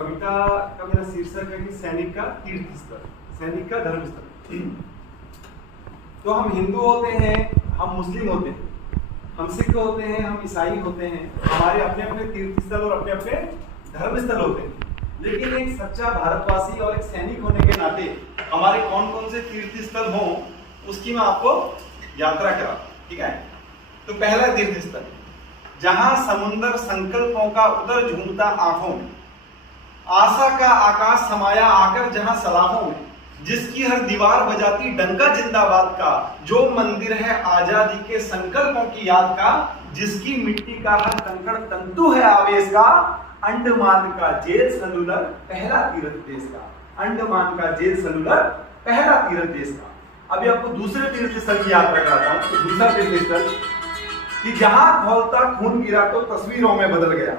कविता का मेरा शीर्षक है कि सैनिक का तीर्थ स्थल, सैनिक का धर्म स्थल। तो हम हिंदू होते हैं, हम मुस्लिम होते हैं, हम सिख होते हैं, हम ईसाई होते हैं, हमारे अपने अपने तीर्थ स्थल और अपने अपने धर्म स्थल होते हैं। लेकिन एक सच्चा भारतवासी और एक सैनिक होने के नाते हमारे कौन कौन से तीर्थ स्थल हों उसकी मैं आपको यात्रा करा, ठीक है। तो पहला तीर्थ स्थल, जहां समुद्र संकल्पों का उदर झूमता आंखों में, आशा का आकाश समाया आकर जहां सलाखों में, जिसकी हर दीवार बजाती डंका जिंदाबाद का, जो मंदिर है आजादी के संकल्पों की याद का, जिसकी मिट्टी का हर कंकड़ तंतु है आवेश का, अंडमान का जेल सेलुलर पहला तीर्थ देश का, अंडमान का जेल सेलुलर पहला तीर्थ देश का। अभी आपको दूसरे तीर्थ स्थल की यात्रा कराता हूं। तो दूसरा तीर्थ स्थल कि जहां खौलता खून गिरा तो तस्वीरों में बदल गया,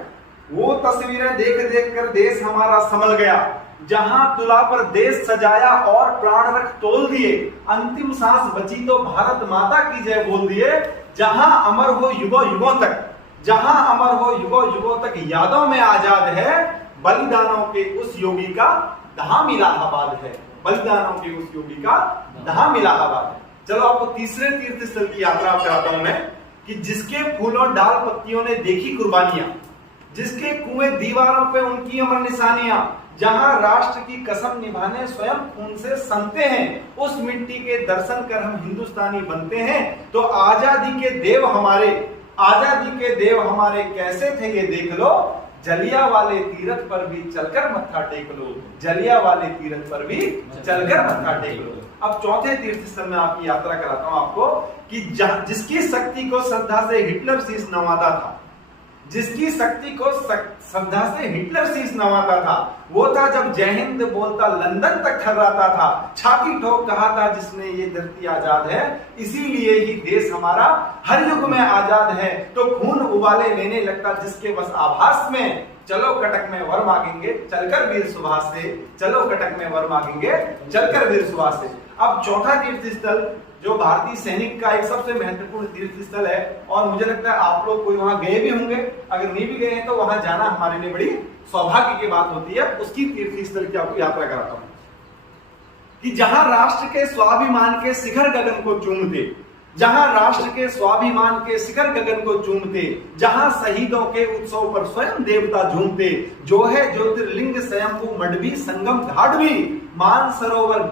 वो तस्वीरें देख देख कर देश हमारा संभल गया, जहां तुला पर देश सजाया और प्राण रख तोल दिए, अंतिम सांस बची तो भारत माता की जय बोल दिए, जहां अमर हो युगों युगों तक, जहां अमर हो युगों युगों तक यादों में आजाद है, बलिदानों के उस योगी का धाम इलाहाबाद है, बलिदानों के उस योगी का धाम इलाहाबाद है। चलो आपको तीसरे तीर्थ स्थल की यात्रा कराता हूं मैं, कि जिसके फूलों डाल पत्तियों ने देखी कुर्बानियां, जिसके कुएं दीवारों पे उनकी अमर निशानियां, जहां राष्ट्र की कसम निभाने स्वयं खून से सनते हैं, उस मिट्टी के दर्शन कर हम हिंदुस्तानी बनते हैं। तो आजादी के देव हमारे, आजादी के देव हमारे कैसे थे ये देख लो, जलिया वाले तीरथ पर भी चलकर मत्था टेक लो, जलिया वाले तीरथ पर भी चलकर मत्था टेक लो। अब चौथे तीर्थ स्थल में आपकी यात्रा कराता हूं आपको, कि जिसकी शक्ति को श्रद्धा से हिटलर शीश नवाता था, जिसकी शक्ति को श्रद्धा से हिटलर शीश नवाता था, वो था जब जय हिंद बोलता लंदन तक ठहराता था, छाती ठोक कहा था जिसने ये धरती आजाद है, इसीलिए ही देश हमारा हर युग में आजाद है। तो खून उबाले लेने लगता जिसके बस आभास में, चलो कटक में वर मांगेंगे चलकर वीर सुभाष से, चलो कटक में वर मांगेंगे चलकर वीर सुभाष से। अब चौथा तीर्थ स्थल जो भारतीय सैनिक का एक सबसे महत्वपूर्ण तीर्थ स्थल है, और मुझे लगता है आप लोग कोई वहां गए भी होंगे, अगर नहीं भी गए हैं तो वहां जाना हमारे लिए बड़ी सौभाग्य की बात होती है। उसकी तीर्थ स्थल की आपको यात्रा कराता हूं, कि जहां राष्ट्र के स्वाभिमान के शिखर गगन को चूमते, जहां राष्ट्र के स्वाभिमान के शिखर गगन को चूमते, जहां शहीदों के उत्सव पर स्वयं देवता झूमते, जो है ज्योतिर्लिंग स्वयंभू मडवी संगम घाट भी, मान सरोवर